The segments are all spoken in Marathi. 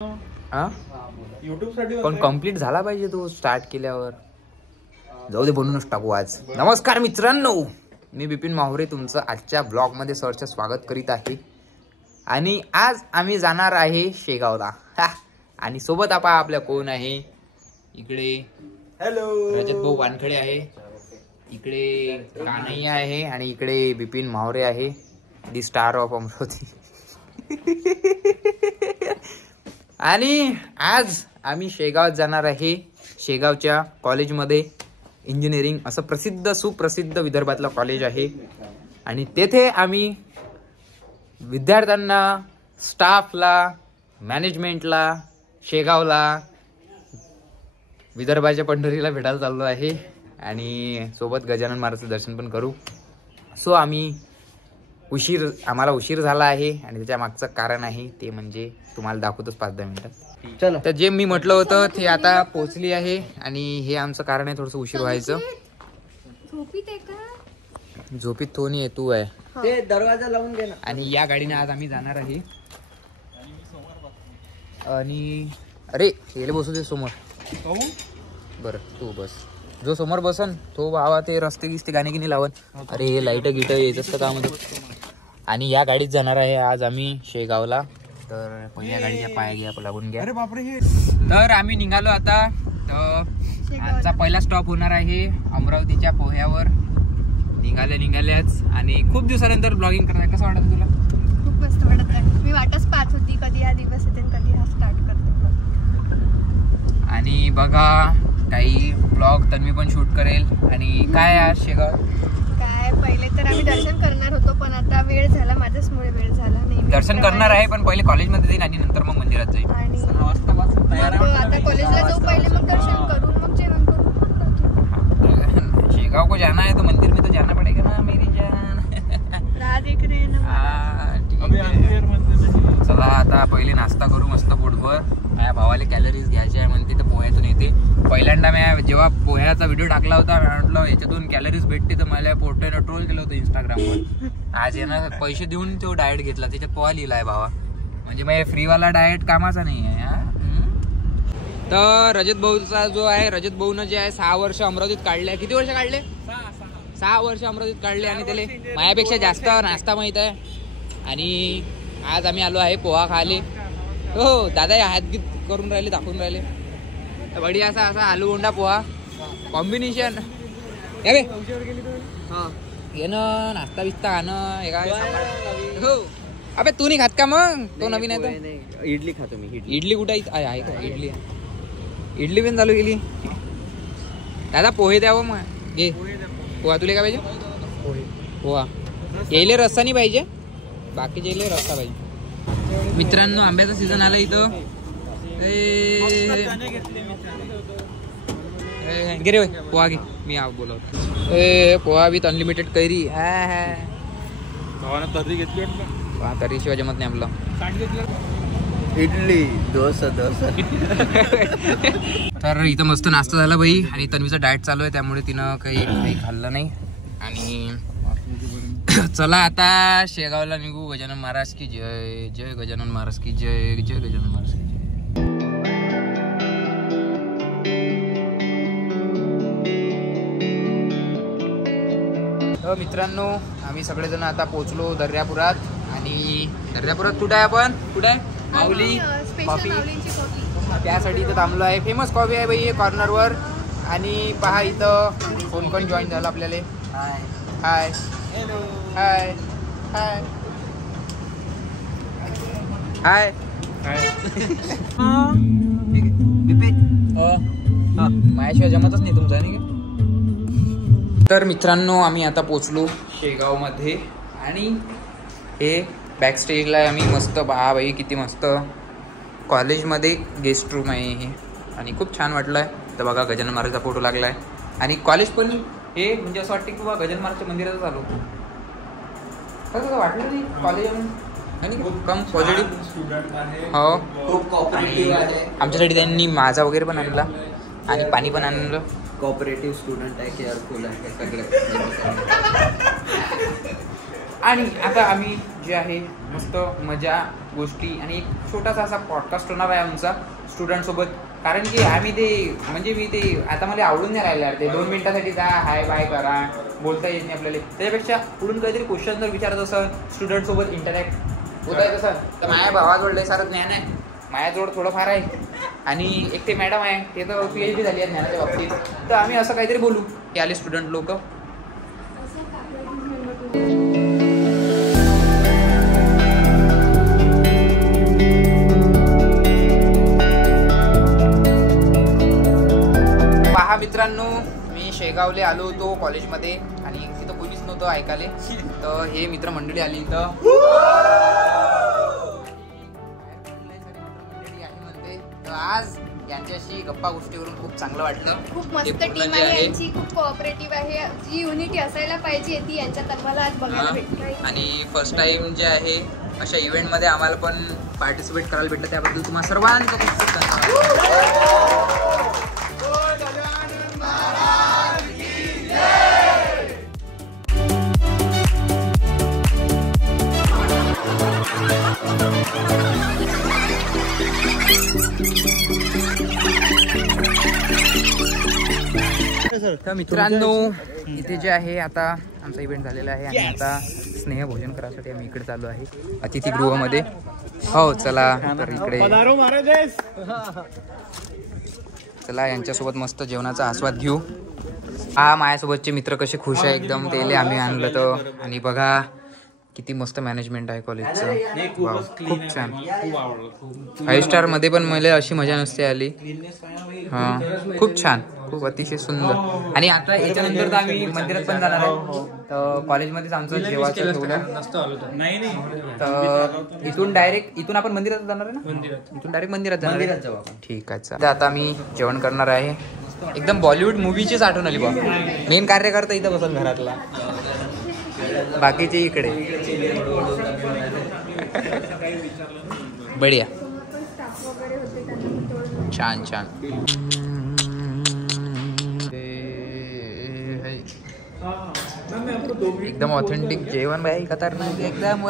युट्यूब साठी पण कंप्लीट झाला पाहिजे तो स्टार्ट केल्यावर. जाऊ दे, बनवूनच टाकू आज. नमस्कार मित्रांनो, मी बिपिन माहुरे तुमचं आजच्या ब्लॉग मध्ये सहर्ष स्वागत करीत आहे. आणि आज आम्ही जाणार आहे शेगावला. आणि सोबत आपल्या कोण आहे इकडे? हॅलो, रजत भाऊ वानखडे आहे, इकडे कान्हैया आहे आणि इकडे बिपिन माहुरे आहे, दी स्टार ऑफ अमरावती. आणि आज आम्ही शेगावात जाणार आहे. शेगावच्या कॉलेजमध्ये इंजिनिअरिंग असं प्रसिद्ध सुप्रसिद्ध विदर्भातलं कॉलेज आहे. आणि तेथे आम्ही विद्यार्थ्यांना, स्टाफला, मॅनेजमेंटला, शेगावला, विदर्भाच्या पंढरीला भेटायला चाललो आहे. आणि सोबत गजानन महाराजचं दर्शन पण करू. सो आम्हाला उशीर झाला आहे आणि त्याच्या मागचं कारण आहे ते म्हणजे तुम्हाला दाखवतोच 5-10 मिनिटात. चलो, तर जे मी म्हटलं होतं ते आता पोहोचली आहे. आणि हे आमचं कारण आहे थोडंसं उशीर व्हायचं. झोपीत थोनी आहे, तू आहे ते दरवाजा लावून दे ना. आणि या गाडीने आज आम्ही जाणार आहे. आणि अरे हेले बसू दे समोर. बरं तू बस, जो समोर बसन तो भावा ते रस्ते गिस्ते गाणे की नाही लावत. अरे हे लाईट गिट यायचं काम होतं. आणि या गाडीत जाणार आहे आज आम्ही शेगावला. तर पहिल्या गाडीच्या पाया घ्या, लागून घ्या. अरे बापरे. तर आम्ही निघालो आता. तर आजचा पहिला स्टॉप होणार आहे अमरावतीच्या पोह्यावर. निघाल्याच आणि खूप दिवसानंतर ब्लॉगिंग करत आहे. कसं वाटत तुला? खूप मस्त वाटत आहे. मी वाटच पाहत होती कधी हा दिवस येते कधी हा स्टार्ट करतो. आणि बघा काही ब्लॉग तन्वी पण शूट करेल. आणि काय आज शेगाव काय, पहिले तर आम्ही दर्शन करणार होतो पण आता वेळ झाला, माझ्याचमुळे वेळ झाला नाही. दर्शन करणार आहे पण पहिले कॉलेजमध्ये जाईल आणि नंतर मग मंदिरात जाईल. आणि आता कॉलेजला जाऊ, पहिले मग दर्शन करून मग जेवण करू. शेगाव को जाना है तो मंदिर में तो जाना पड़ेगा ना मेरी जान. राह देख रहे हैं ना. चला आता पहिले नाश्ता करू मस्त पोटभर. माझ्या भावाला कॅलरीज घ्यायचे आहे म्हणते, तर पोह्यातून येते. पहिल्यांदा मी जेव्हा पोह्याचा व्हिडिओ टाकला होता म्हटलं याच्यातून कॅलरीज भेटते, तर मला पोट्यानं ट्रोल केलं होतं इंस्टाग्रामवर. आज यानं पैसे देऊन तो डाएट घेतला, त्याच्यात पोहा लिहिलाय भावा. म्हणजे मग फ्रीवाला डाएट कामाचा नाही आहे. तर रजत भाऊचा जो आहे, रजत भाऊनं जे आहे 6 वर्ष अमरावतीत काढले. किती वर्ष काढले? 6 वर्ष अमरावतीत काढले. आणि त्याला माझ्यापेक्षा जास्त नाश्ता माहित आहे. आणि आज आम्ही आलो आहे पोहा खाले. हो दादा हात गीत करून राहिले, दाखवून राहिले. बढिया असा आलू बोंडा पोहा कॉम्बिनेशन. येणं नाश्ता बिस्ता खाणं हे काय. हो अबे तू नाही खात का? मग तो नवीन आहे तर इडली खातो मी. इडली कुठे आहे का? इडली पण चालू केली. दादा पोहे द्यावं मग. घे पोहा. तुला काय पाहिजे? पोहा. यायले रस्सा नाही पाहिजे, बाकीचे यायले रस्सा पाहिजे. मित्रांनो आंब्याचा सीझन आला इथं. गे रे पोहा घे, मी बोलवतो. पोहा विथ अनलिमिटेड कैरी. तर्री घेतली तरी शिवाय जमत नाही आपलं. इडली डोसा. तर इथं मस्त नाश्ता झाला बाई. आणि तन्वीचा डाएट चालू आहे त्यामुळे तिनं काही खाल्लं नाही. आणि चला आता शेगावला निघू. गजानन महाराज की जय. जय गजानन महाराज की जय. जय गजानन महाराज की जय. तर मित्रांनो आम्ही सगळेजण आता पोहोचलो दर्यापुरात. आणि दर्यापुरात कुठे आहे आपण? कुठे आहे? माऊली कॉफी. त्यासाठी इथं थांबलो आहे. फेमस कॉफी आहे बाई कॉर्नरवर. आणि पहा इथं कोण जॉईन झालं आपल्याला. हाय हाय हाय हाय माझ्याशिवाय जमतच नाही तुमचं नाही का? तर मित्रांनो आम्ही आता पोचलो शेगावमध्ये. आणि हे बॅक स्टेजला आम्ही मस्त बाई किती मस्त कॉलेजमध्ये गेस्ट रूम आहे हे. आणि खूप छान वाटलं आहे. तर बघा गजानन महाराजचा फोटो लागला आहे. आणि कॉलेज पण हे म्हणजे असं वाटतं की बाबा गजानन महाराजच्या मंदिरातच आलो. कसं वाटलं नाही कॉलेज आणि कम पॉझिटिव्ह स्टुडंट आहे. हो खूप कॉपरेटिव्ह आहे. आमच्यासाठी त्यांनी माझा वगैरे पण आणला आणि पाणी पण आणलं. कॉपरेटिव्ह स्टुडंट आहे, केअरफुल आहे सगळे. आणि आता आम्ही जे आहे मस्त मजा गोष्टी आणि एक छोटासा असा पॉडकास्ट होणार आहे आमचा स्टुडंट सोबत. कारण की आम्ही ते म्हणजे मी ते आता मला आवडून नाही राहिलं ते 2 मिनिटासाठी जा हाय बाय करा बोलता येत नाही आपल्याला. त्याच्यापेक्षा पुढून काहीतरी क्वेश्चन जर विचारत असं स्टुडंट सोबत इंटरॅक्ट होत आहे तसं तर माझ्या भावाजवळ लय सारं ज्ञान आहे, माझ्याजवळ थोडंफार आहे आणि एक ते मॅडम आहे ते तर PhD झाली आहे ज्ञानाच्या बाबतीत. तर आम्ही असं काहीतरी बोलू की आले स्टुडंट लोक. पहा मित्रांनो, मी शेगावले आलो होतो कॉलेजमध्ये आणि तिथं कोणीच नव्हतं ऐकायला. तर हे मित्रमंडळी आली इथं तर आज यांच्याशी गप्पा गोष्टी करून खूप चांगलं वाटलं. खूप मस्त टीम आहे यांची, खूप कोऑपरेटिव्ह आहे. जी युनिटी असायला पाहिजे ती यांच्यात आम्हाला आज बघायला भेटली. आणि फर्स्ट टाइम जे आहे अशा इव्हेंटमध्ये आम्हाला पण पार्टिसिपेट करायला भेटलं त्याबद्दल तुम्हाला सर्वांचं खूप खूप धन्यवाद. तर मित्रांनो इथे जे आहे आता आमचा इव्हेंट झालेला आहे आणि आता स्नेहभोजन करायसाठी आम्ही इकडे चालू आहे अतिथीगृहामध्ये. हो चला तर इकडे चला यांच्यासोबत मस्त जेवणाचा आस्वाद घेऊ. हा माझ्यासोबतचे मित्र कसे खुश आहे एकदम तेले आम्ही आणलं तर. आणि बघा किती मस्त मॅनेजमेंट आहे कॉलेजचं, खूप छान. 5 स्टार मध्ये पण मला अशी मजा नसते आली. हा खूप छान, खूप अतिशय सुंदर. आणि आता याच्यानंतर तर आम्ही मंदिरात पण जाणार आहे. तर कॉलेजमध्येच आमचं जेवायचं ठेवलं तर इथून आपण मंदिरात जाणार आहे ना, इथून डायरेक्ट मंदिरात जाऊ आपण. ठीक आहे. आता आम्ही जेवण करणार आहे. एकदम बॉलिवूड मूवीचीच आठवण आली बा. मेन कार्यकर्ता इथं बसल घरातला, बाकीचे इकडे. बढिया छान छान. एकदम ऑथेंटिक जेवण बाई, खतरनाक एकदम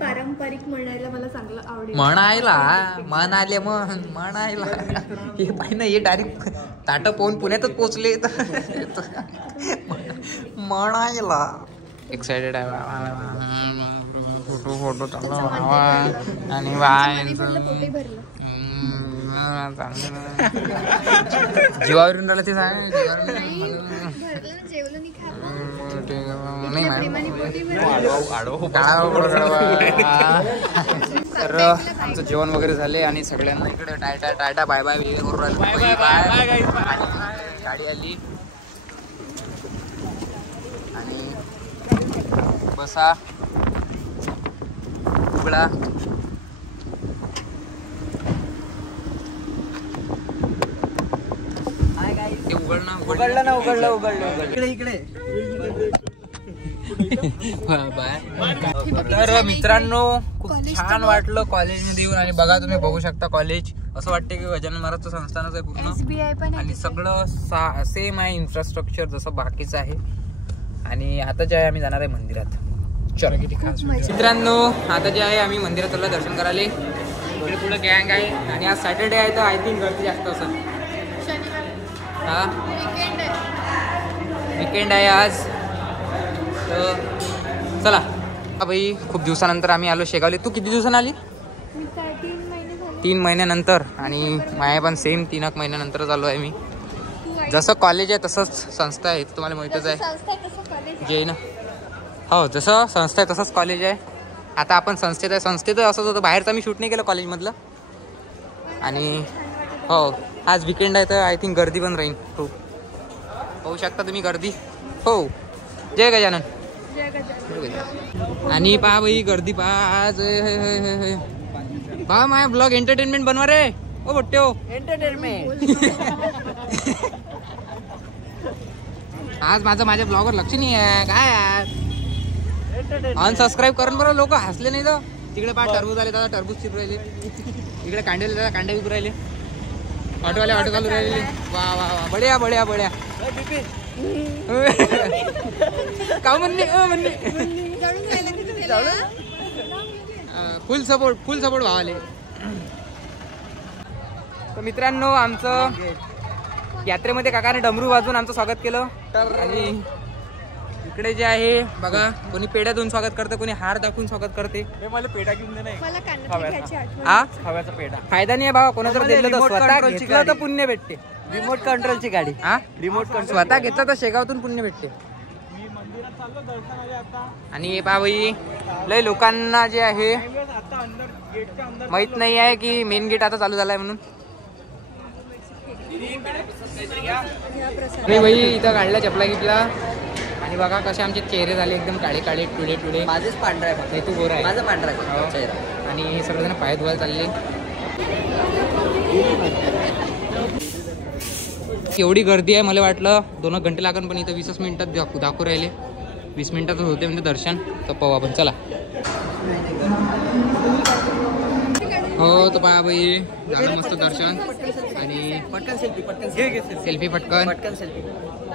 पारंपरिक म्हणायला मला चांगलं आवडेल. म्हणायला हे पाहिजे ना, हे डायरेक्ट ताटं पाहून पुण्यातच पोहोचले म्हणायला. एक्सायटेड आहे फोटो आणि जीवावरून राहिलं ते सांग. तर आमचं जेवण वगैरे झाले आणि सगळ्यांना इकडे टाटा टाटा बाय बाय करून राहिले. गाडी आली आणि बसा उघडा. उघडलं इकडे. तर मित्रांनो खूप छान वाटलं कॉलेजमध्ये येऊन. आणि बघा तुम्ही बघू शकता कॉलेज असं वाटतं की गजानन महाराजचं संस्थानच आहे पूर्ण. आणि सगळं सेम आहे इन्फ्रास्ट्रक्चर जसं बाकीचं आहे. आणि आता जे आहे आम्ही जाणार आहे मंदिरात. चला किती खास मित्रांनो, आता जे आहे आम्ही मंदिरात चाललो दर्शन करायला. इकडे पुढे गँग आहे आणि आज सॅटर्डे आहे तर आय थिंक गर्दी जास्त असेल. हा वीकेंड आहे आज. तर चला भाई, खूप दिवसानंतर आम्ही आलो शेगावले. तू किती दिवसांनी आली? 3 महिन्यानंतर. आणि माया पण सेम 3 महिन्यानंतरच आलो आहे मी. जसं कॉलेज आहे तसंच संस्था आहे, तुम्हाला माहितच आहे जैन. हो जसं संस्था आहे तसंच कॉलेज आहे. आता आपण संस्थेत आहे. संस्थेत असंच होतं, बाहेरचं मी शूट नाही केलं कॉलेजमधलं. आणि हो आज वीकेंड आहे तर आय थिंक गर्दी पण राहील खूप. होऊ शकता तुम्ही गर्दी. हो जय गजानन. आणि पहा भाई गर्दी पहा आज. पहा माझ्या ब्लॉग एंटरटेनमेंट बनवा रे ओ बट्टे हो. एंटरटेनमेंट आज माझ्या ब्लॉगवर लक्ष नाही आहे काय यार. अनसबस्क्राईब करून बरं लोक हसले नाही तर. तिकडे पहा टरबूज आले दादा, टरबूज चिरू राहिले. इकडे कांडे दादा, कांडे विकू राहिले. ऑटोवाले ऑटो चालू राहिले. वा वा वा बढिया बढिया बढिया. का म्हणणे म्हणणे जळून राहिलं की त्याला? फुल सपोर्ट भावाले. तर मित्रांनो आमचं यात्रेमध्ये काकाने डमरू वाजवून आमचं स्वागत केलं. आणि इकडे जे आहे बघा, कोणी पेढ्या देऊन स्वागत करते, कोणी हार दाखवून स्वागत करते. मला पेढा घेऊन दे नाही. मला कानातले घ्यायची आठवण. हा खव्याचा पेढा. फायदा नाही आहे बाबा, कोणाचं दिलं तर रिमोट स्वतः कंट्रोलची घेतलं तर गाडी. पुण्य भेटते. रिमोट कंट्रोलची गाडी. हा रिमोट कंट्रोल. स्वतः घेतलं तर शेगावतून पुण्य भेटते. मी मंदिरात चाललो दर्शनाला आता. आणि हे पहा बाई, लय लोकांना जे आहे आता अंदर गेटच्या अंदर माहित नाही आहे की मेन गेट आता चालू झालाय म्हणून. अरे भाई इथं काढल्या चपला घेतला आणि बघा कसे आमचे चेहरे झाले एकदम काळे काळे टुडे. माझेच पांढरा आहे. हे तू गोरा आहे. माझा पांढरा हो. आहे चेहरा. आणि सगळेजण पाय धुवायला चालले. एवढी गर्दी आहे, मला वाटलं 2 घंटे लागन, पण इथं 20 मिनिटात दाखवू राहिले. 20 मिनिटातच होते म्हणजे दर्शन. तर पाहू आपण, चला. हो तर पहा बाई, झालं मस्त दर्शन. आणि पटकन सेल्फी पटकन सेल्फी पटकन. पटकन सेल्फी.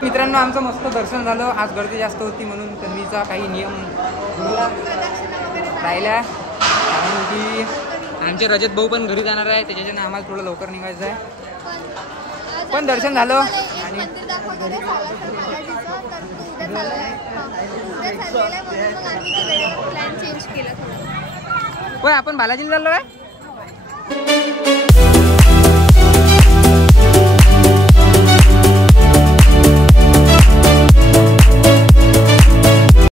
मित्रांनो आमचं मस्त दर्शन झालं. आज गर्दी जास्त होती म्हणून तन्वीचा काही नियम राहिला, कारण की आमचे रजत भाऊ पण घरी जाणार आहे, त्याच्याने आम्हाला थोडं लवकर निघायचं आहे. पण दर्शन झालं. आणि मंदिर दाखवणार आहे सालासर बालाजीचं, तर तू उद्या चाललाय. उद्या चाललेला आहे म्हणून मग आम्ही ते वेळेवर प्लॅन चेंज केला थोडा. होय, आपण बालाजीला चाललो आहे.